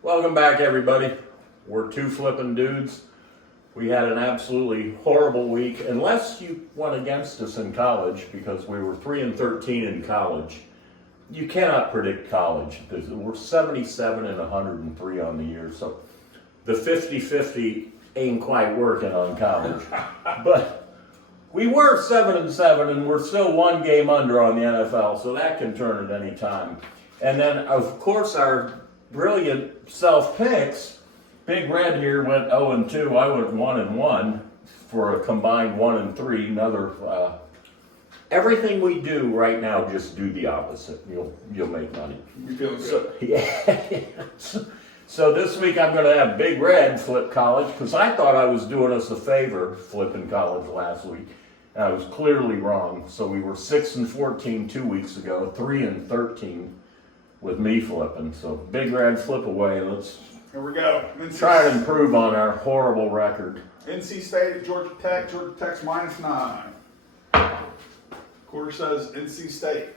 Welcome back, everybody. We're two flipping dudes. We had an absolutely horrible week, unless you went against us in college, because we were 3-13 in college. You cannot predict college. We're 77 and 103 on the year, so the 50-50 ain't quite working on college. But we were 7-7, and we're still one game under on the NFL, so that can turn at any time. And then, of course, our brilliant self-picks. Big Red here went 0-2. I went 1-1 for a combined 1-3. Another. Everything we do right now, just do the opposite. You'll make money. You feeling good? So, yeah. So this week I'm going to have Big Red flip college because I thought I was doing us a favor flipping college last week. And I was clearly wrong. So we were 6-14 2 weeks ago, 3-13 with me flipping. So Big Red, flip away. Let's Here we go. try to improve on our horrible record. NC State at Georgia Tech. Georgia Tech's -9. Quarter says NC State.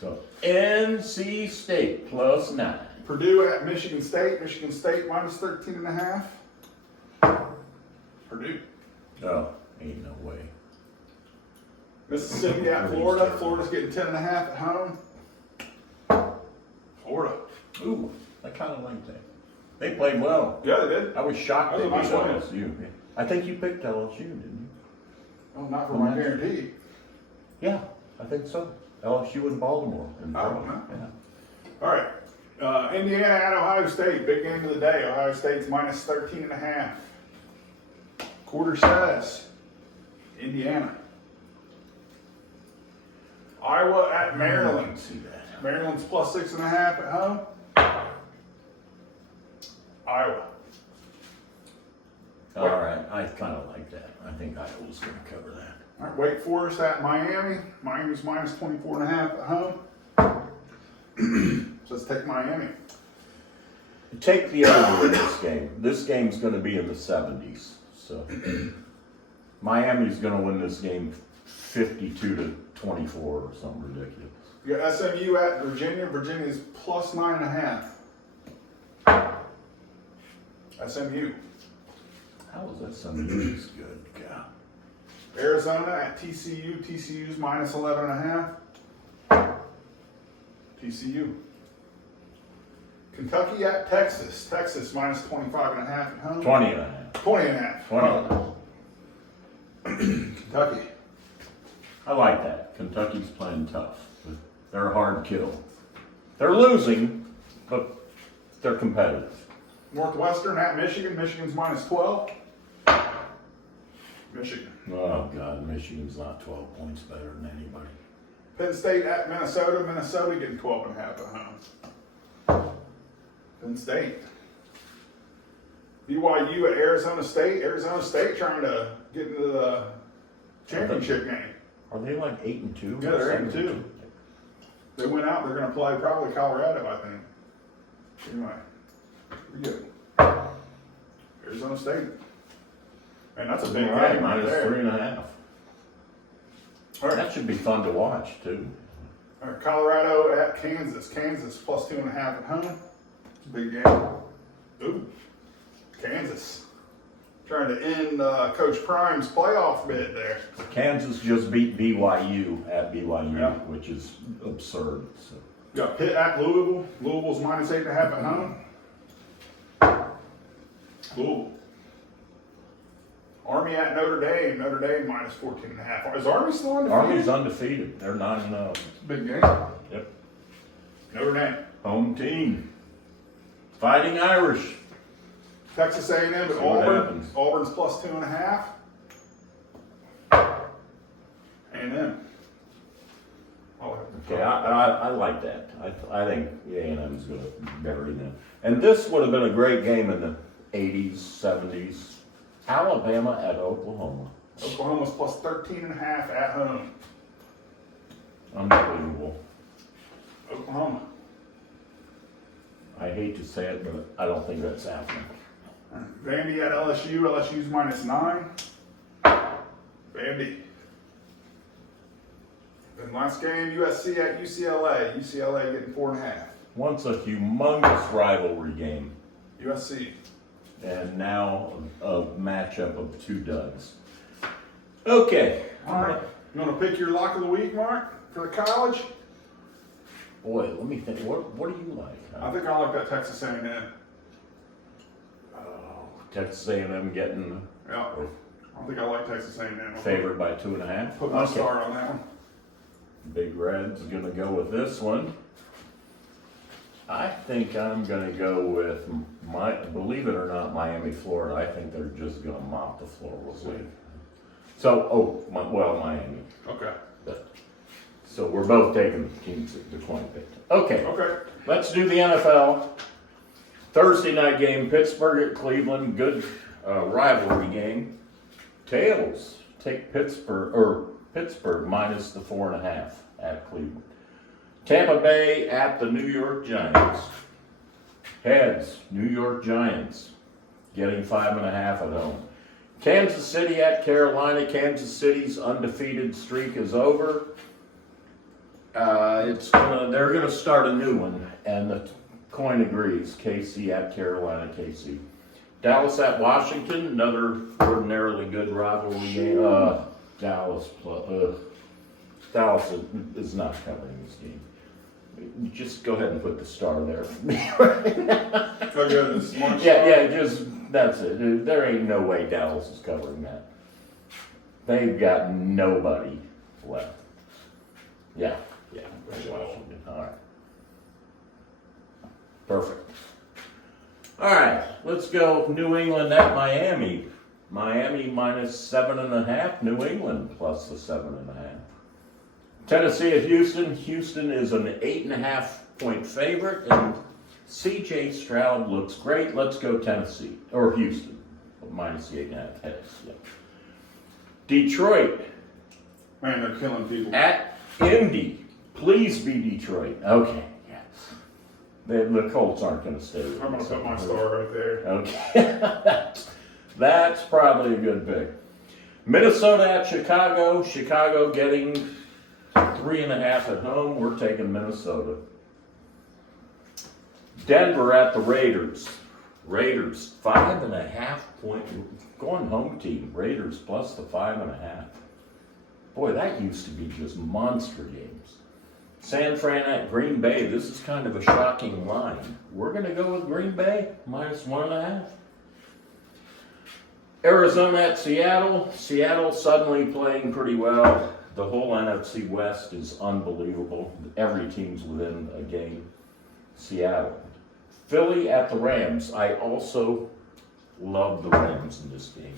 So NC State +9. Purdue at Michigan State. Michigan State -13.5. Purdue. Oh, ain't no way. Mississippi at Florida. Florida's getting 10.5 at home. Florida. Ooh, I kind of like that. They played well. Yeah, they did. I was shocked That they was beat a nice LSU. I think you picked LSU, didn't you? Oh, not for my guarantee. Yeah, I think so. LSU in Baltimore. I don't know. Yeah. All right. Indiana at Ohio State. Big game of the day. Ohio State's -13.5. Quarter says Indiana. Iowa at Maryland. See that. Maryland's +6.5 at home. Iowa. All right, I kind of like that. I think Iowa's going to cover that. All right, Wake Forest at Miami. Miami's -24.5 at home. So let's take Miami. Take the over in this game. This game's going to be in the 70s. So Miami's going to win this game 52-24 or something ridiculous. You got SMU at Virginia. Virginia's +9.5. SMU. How is that something this good? God. Arizona at TCU. TCU's -11.5. TCU. Kentucky at Texas. Texas -25.5 at home. 20.5. 20.5. 20. Kentucky. I like that. Kentucky's playing tough. But they're a hard kill. They're losing, but they're competitive. Northwestern at Michigan. Michigan's -12. Michigan. Oh, God, Michigan's not 12 points better than anybody. Penn State at Minnesota. Minnesota getting 12.5 at home. Penn State. BYU at Arizona State. Arizona State trying to get into the championship game. Are they like 8-2? Yeah, they're 8-2. They went out. They're going to play probably Colorado, I think. Anyway, pretty good. Arizona State. Man, that's a big All right, game right there. -3.5. All right. That should be fun to watch, too. All right, Colorado at Kansas. Kansas +2.5 at home. It's a big game. Ooh, Kansas. Trying to end Coach Prime's playoff bid there. Kansas just beat BYU at BYU, Yeah. which is absurd. So. You got Pitt at Louisville. Louisville's -8.5 at home. Louisville. Army at Notre Dame. Notre Dame -14.5. Is Army still undefeated? Army's undefeated. They're 9-0. Big game. Yep. Notre Dame. Home team. Fighting Irish. Texas A&M at See what Auburn. happens. Auburn's +2.5. A&M. Okay, I like that. I think A&M's going to bury them. And this would have been a great game in the 80s, 70s. Alabama at Oklahoma. Oklahoma's +13.5 at home. Unbelievable. Oklahoma. I hate to say it, but I don't think that's happening. Vandy at LSU. LSU's -9. Vandy. Then last game, USC at UCLA. UCLA getting 4.5. once a humongous rivalry game, USC. and now a matchup of two duds. Okay. All right. You want to pick your lock of the week, Mark, for the college? Boy, let me think. What do you like? I think I like that Texas A&M. Oh, Texas A&M getting Yeah. I think I like Texas A&M. favored by 2.5. Put my star on that one. Big Red's gonna go with this one. I think I'm gonna go with believe it or not, Miami, Florida. I think they're just gonna mop the floor with Lee. So, Miami. Okay. So we're both taking the teams that the coin picked. Okay, Okay. let's do the NFL. Thursday night game, Pittsburgh at Cleveland. Good rivalry game. Tails take Pittsburgh minus the 4.5 at Cleveland. Tampa Bay at the New York Giants. Heads, New York Giants getting 5.5 at home. Kansas City at Carolina. Kansas City's undefeated streak is over. They're gonna start a new one, and the coin agrees. KC at Carolina. KC. Dallas at Washington, another ordinarily good rivalry game. Dallas is not covering this game. Just go ahead and put the star there. Oh, yeah, this is Mark's Yeah, that's it. There ain't no way Dallas is covering that. They've got nobody left. Yeah, Washington. All right. Perfect. All right, let's go New England at Miami. Miami minus 7.5, New England plus the 7.5. Tennessee at Houston. Houston is an 8.5-point favorite, and CJ Stroud looks great. Let's go Tennessee, or Houston, minus the 8.5 heads. Yeah. Detroit Man, they're killing people. at Indy. Please be Detroit. Okay, yes. The Colts aren't going to stay with I'm going us. to put my star right there. Okay. That's probably a good pick. Minnesota at Chicago. Chicago getting 3.5 at home. We're taking Minnesota. Denver at the Raiders. Raiders, 5.5-point going home team. Raiders plus the 5.5. Boy, that used to be just monster games. San Fran at Green Bay. This is kind of a shocking line. We're going to go with Green Bay, minus 1.5. Arizona at Seattle. Seattle suddenly playing pretty well. The whole NFC West is unbelievable. Every team's within a game. Seattle. Philly at the Rams. I also love the Rams in this game.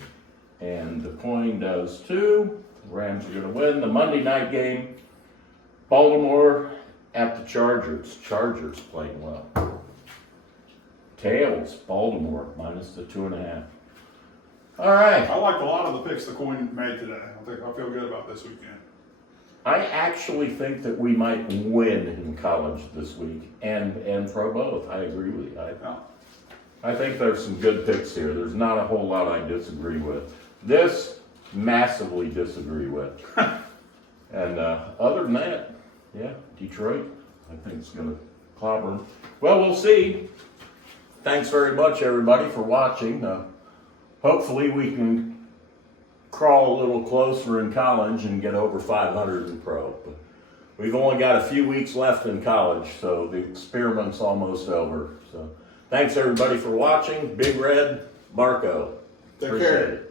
And the coin does too. The Rams are going to win. The Monday night game, Baltimore at the Chargers. Chargers playing well. Tails, Baltimore, minus the 2.5. All right. I liked a lot of the picks the coin made today. I feel good about this weekend. I actually think that we might win in college this week and pro both. I agree with you. I think there's some good picks here. There's not a whole lot I disagree with. This, massively disagree with. And other than that, yeah, Detroit, I think it's going to clobber them. Well, we'll see. Thanks very much, everybody, for watching. Hopefully we can crawl a little closer in college and get over 500 in pro. But we've only got a few weeks left in college, so the experiment's almost over. So thanks, everybody, for watching. Big Red, Marco. Take Appreciate care. it.